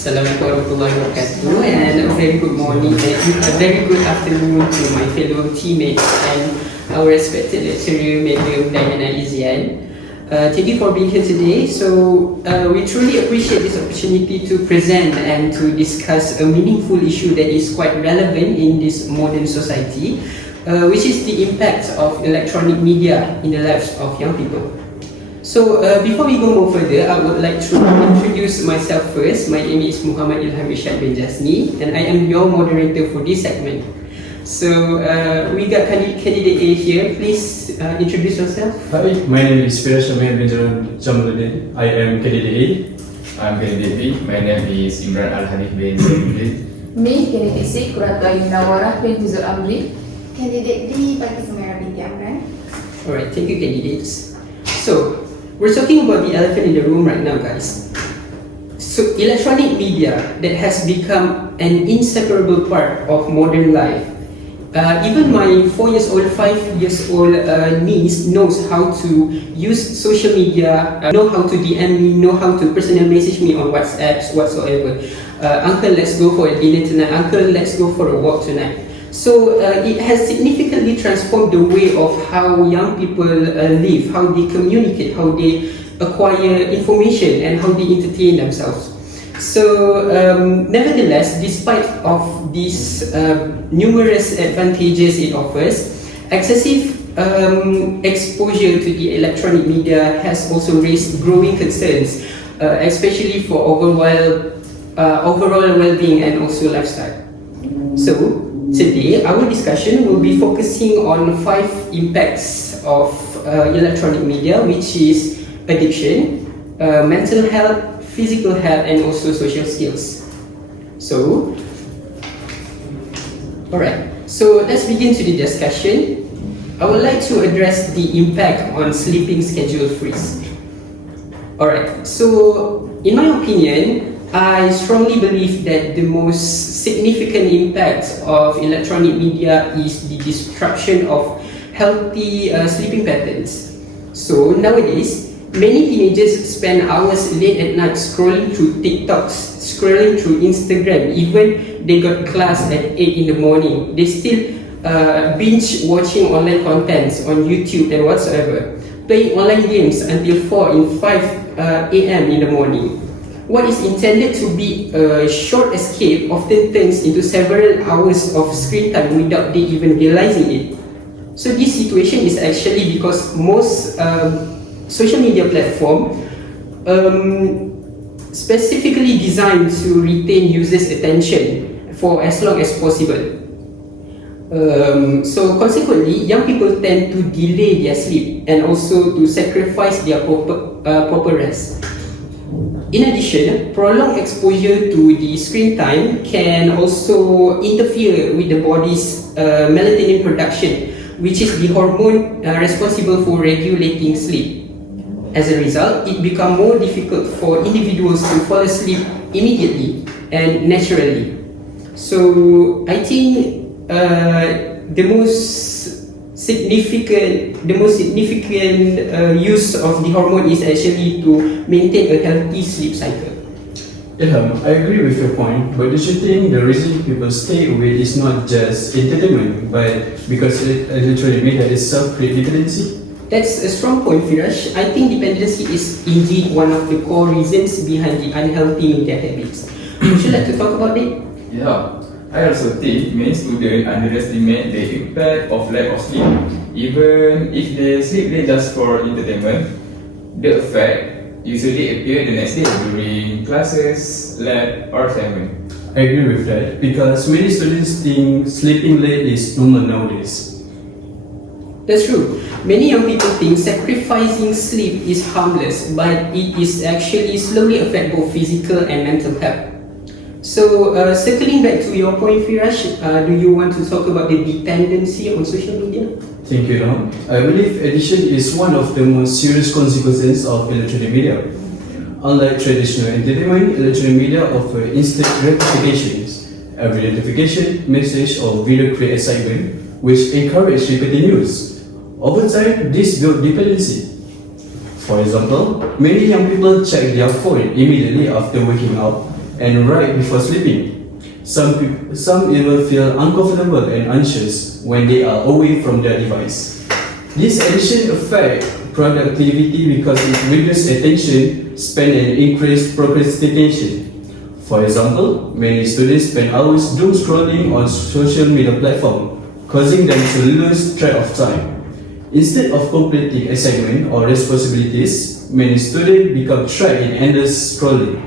Assalamualaikum warahmatullahi wabarakatuh, and a very good morning and a very good afternoon to my fellow teammates and our respected lecturer, Madam Diana Izian. Thank you for being here today. So we truly appreciate this opportunity to present and to discuss a meaningful issue that is quite relevant in this modern society, which is the impact of electronic media in the lives of young people. So before we go more further, I would like to introduce myself first. My name is Muhammad Ilham Ishaq bin Jasni, and I am your moderator for this segment. So we got candidate A here. Please introduce yourself. Hi, my name is Firash Amir bin Jamaluddin. I am candidate A. I'm candidate B. My name is Imran Al-Hanif bin Zainuddin. Me, candidate C, Kurata Nawara bin Tizul Amri. Candidate D, Pakis Merah binti Amran. Alright, thank you, candidates. So we're talking about the elephant in the room right now, guys. So electronic media that has become an inseparable part of modern life. Even my 5 years old niece knows how to use social media, know how to DM me, know how to personal message me on WhatsApp whatsoever. Uncle, let's go for a dinner tonight. Uncle, let's go for a walk tonight. So it has significantly transformed the way of how young people live, how they communicate, how they acquire information, and how they entertain themselves. So nevertheless, despite of these numerous advantages it offers, excessive exposure to the electronic media has also raised growing concerns, especially for overall well-being and also lifestyle. So today, our discussion will be focusing on 5 impacts of electronic media, which is addiction, mental health, physical health, and also social skills. So, alright, so let's begin to the discussion. I would like to address the impact on sleeping schedule freeze. Alright, so in my opinion, I strongly believe that the most significant impact of electronic media is the disruption of healthy sleeping patterns. So nowadays, many teenagers spend hours late at night scrolling through TikToks, scrolling through Instagram. Even they got class at 8 in the morning, they still binge watching online contents on YouTube and whatsoever, playing online games until 4 and 5 a.m. in the morning. What is intended to be a short escape often turns into several hours of screen time without they even realizing it. So this situation is actually because most social media platforms specifically designed to retain users' attention for as long as possible. So consequently, young people tend to delay their sleep and also to sacrifice their proper rest. In addition, prolonged exposure to the screen time can also interfere with the body's melatonin production, which is the hormone responsible for regulating sleep. As a result, it becomes more difficult for individuals to fall asleep immediately and naturally. So I think the most significant use of the hormone is actually to maintain a healthy sleep cycle. Ilham, I agree with your point, but do you think the reason people stay awake is not just entertainment, but because electronic media itself creates dependency? That's a strong point, Firash. I think dependency is indeed one of the core reasons behind the unhealthy media habits. Would you like to talk about it? Yeah, I also think many students underestimate the impact of lack of sleep. Even if they sleep late just for entertainment, the effect usually appears the next day during classes, lab, or assignment. I agree with that, because many students think sleeping late is normal nowadays. That's true. Many young people think sacrificing sleep is harmless, but it is actually slowly affect both physical and mental health. So, circling back to your point, Firash, do you want to talk about the dependency on social media? Thank you, Ilham. I believe addiction is one of the most serious consequences of electronic media. Unlike traditional entertainment, electronic media offer instant gratifications. Every notification, message, or video create excitement, which encourage repeated use. Over time, this builds dependency. For example, many young people check their phone immediately after waking up, and right before sleeping. Some even feel uncomfortable and anxious when they are away from their device. This addiction affects productivity because it reduces attention span and increases procrastination. For example, many students spend hours doom scrolling on social media platforms, causing them to lose track of time. Instead of completing assignment or responsibilities, many students become trapped in endless scrolling.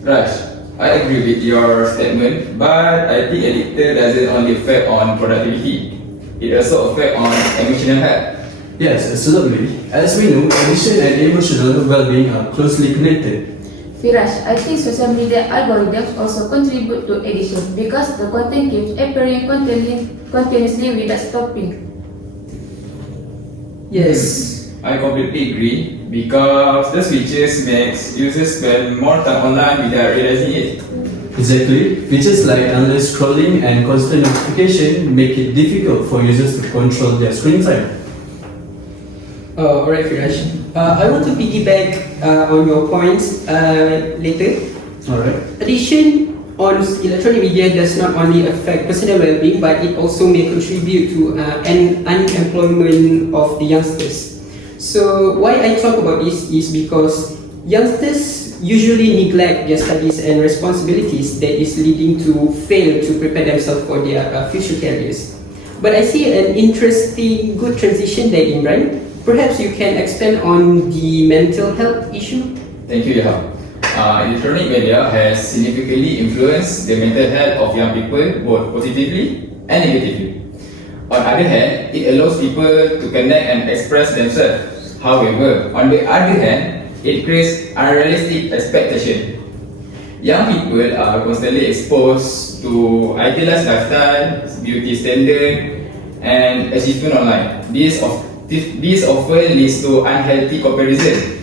Right, I agree with your statement, but I think addicted doesn't only affect on productivity. It also affects on emotional health. Yes, absolutely. As we know, addiction and emotional well-being are closely connected. Firash, I think social media algorithms also contribute to addiction because the content keeps appearing continuously without stopping. Yes. I completely agree because the switches makes users spend more time online without realizing it. Exactly. Features like endless scrolling and constant notification make it difficult for users to control their screen time. Alright, Firaj. I want to piggyback on your points later. Alright. Addiction on electronic media does not only affect personal well-being, but it also may contribute to an unemployment of the youngsters. So why I talk about this is because youngsters usually neglect their studies and responsibilities that is leading to fail to prepare themselves for their future careers. But I see an interesting, good transition there, Imran. Perhaps you can expand on the mental health issue? Thank you, Yaha. Electronic media has significantly influenced the mental health of young people both positively and negatively. On the other hand, it allows people to connect and express themselves. However, on the other hand, it creates unrealistic expectations. Young people are constantly exposed to idealized lifestyle, beauty standard, and achievement online. This often leads to unhealthy comparison.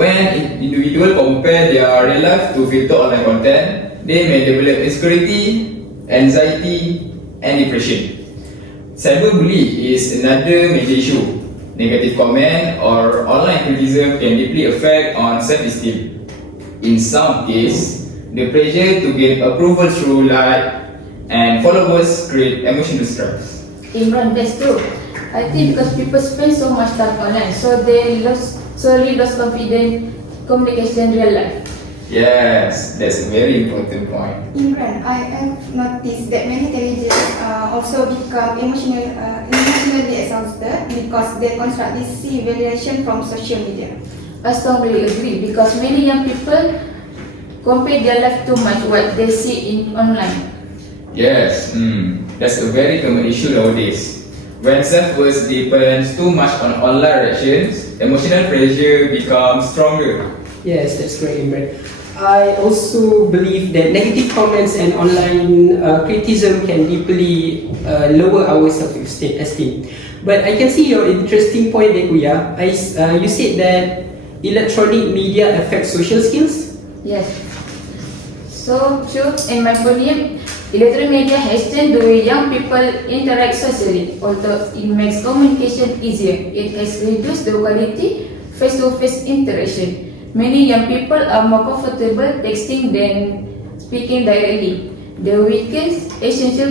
When individuals compare their real life to filter online content, they may develop insecurity, anxiety, and depression. Cyberbullying is another major issue. Negative comment or online criticism can deeply affect on self-esteem. In some cases, the pressure to gain approval through like and followers create emotional stress. Imran, that's true. I think because people spend so much time online, so they slowly lost confidence, communication in real life. Yes, that's a very important point. Imran, I have noticed that many teenagers also become emotionally exhausted because they constantly see validation from social media. I strongly agree because many young people compare their life too much what they see in online. Yes, that's a very common issue nowadays. When self-worth depends too much on online reactions, emotional pressure becomes stronger. Yes, that's great, Imran. I also believe that negative comments and online criticism can deeply lower our self-esteem. But I can see your interesting point there, Kuya. You said that electronic media affects social skills? Yes. So true. In my opinion, electronic media has changed the way young people interact socially. Although it makes communication easier, it has reduced the quality face-to-face interaction. Many young people are more comfortable texting than speaking directly. They weakens essential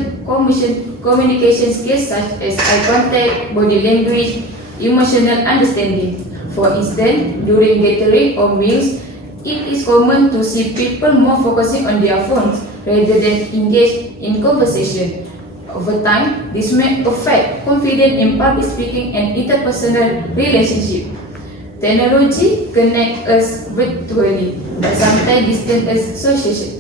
communication skills such as eye contact, body language, emotional understanding. For instance, during gathering or meals, it is common to see people more focusing on their phones rather than engage in conversation. Over time, this may affect confidence in public speaking and interpersonal relationships. Technology connects us virtually, but sometimes distance us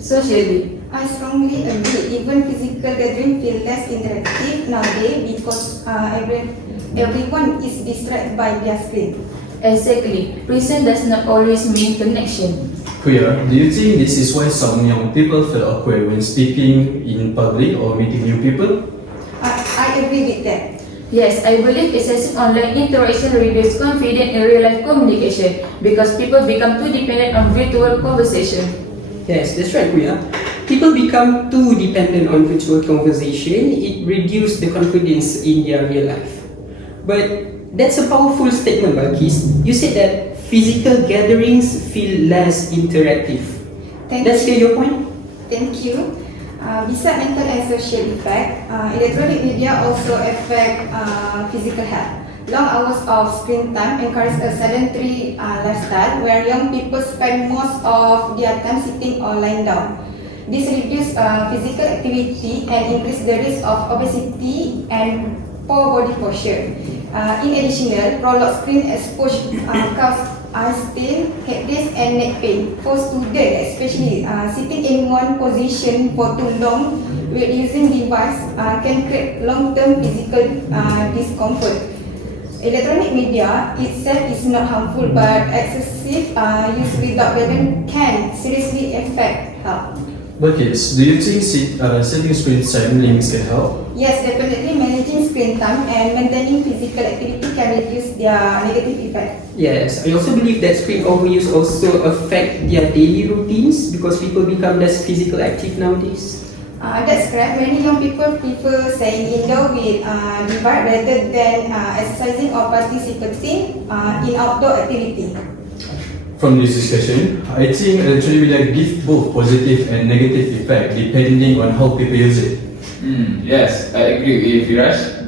socially. I strongly agree. Even physical gatherings feel less interactive nowadays because everyone is distracted by their screen. Exactly. Presence does not always mean connection. Kuya, do you think this is why some young people feel awkward when speaking in public or meeting new people? I agree with that. Yes, I believe excessive online interaction reduces confidence in real-life communication because people become too dependent on virtual conversation. Yes, that's right, Kuya. People become too dependent on virtual conversation. It reduces the confidence in their real life. But that's a powerful statement, Balkis. You said that physical gatherings feel less interactive. Let's hear your point. Thank you. Besides mental and social effect, electronic media also affect physical health. Long hours of screen time encourage a sedentary lifestyle where young people spend most of their time sitting or lying down. This reduces physical activity and increase the risk of obesity and poor body posture. In addition, prolonged screen exposure causes eye strain, headache, and neck pain. For students, especially sitting in one position for too long with using device can create long-term physical discomfort. Electronic media itself is not harmful, but excessive use without balance can seriously affect health. But yes, do you think setting screen time limits can help? Yes, definitely managing screen time and maintaining physical activity can reduce their negative effect. Yes, I also believe that screen overuse also affect their daily routines because people become less physical active nowadays. That's correct. Many young people prefer staying indoor with device rather than exercising or participating in outdoor activity. From this discussion, I think electronic media give both positive and negative effect depending on how people use it. Yes, I agree with Viraj.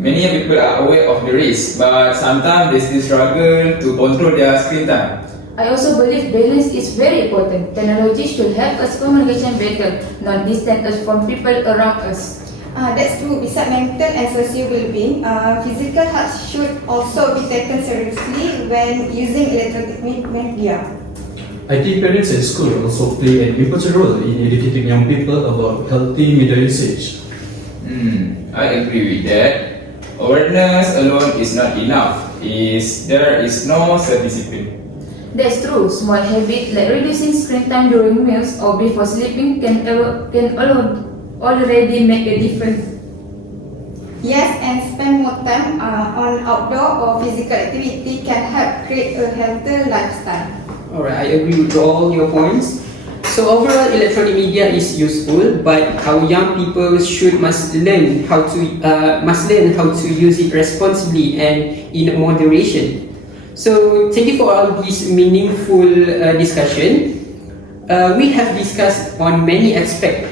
Many young people are aware of the risk, but sometimes they still struggle to control their screen time. I also believe balance is very important. Technology should help us communication better, not distance us from people around us. That's true. Besides mental and social well-being, physical health should also be taken seriously when using electronic media. I think parents and school also play an important role in educating young people about healthy media usage. I agree with that. Awareness alone is not enough. There is no self-discipline. That's true. Small habits like reducing screen time during meals or before sleeping can already make a difference. Yes, and spend more time on outdoor or physical activity can help create a healthier lifestyle. Alright, I agree with all your points. So overall, electronic media is useful, but our young people must learn how to use it responsibly and in moderation. So thank you for all this meaningful discussion. We have discussed on many aspects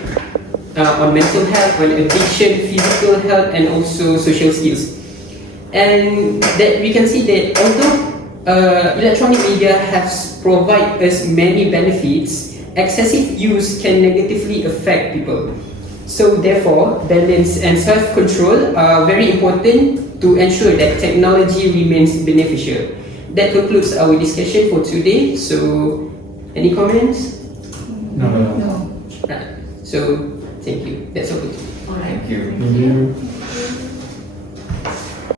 on mental health, on addiction, physical health, and also social skills. And that we can see that although electronic media has provided us many benefits, excessive use can negatively affect people. So therefore, balance and self-control are very important to ensure that technology remains beneficial. That concludes our discussion for today. So, any comments? No. No. Right. So, thank you. That's all. Alright. Thank you. Thank you.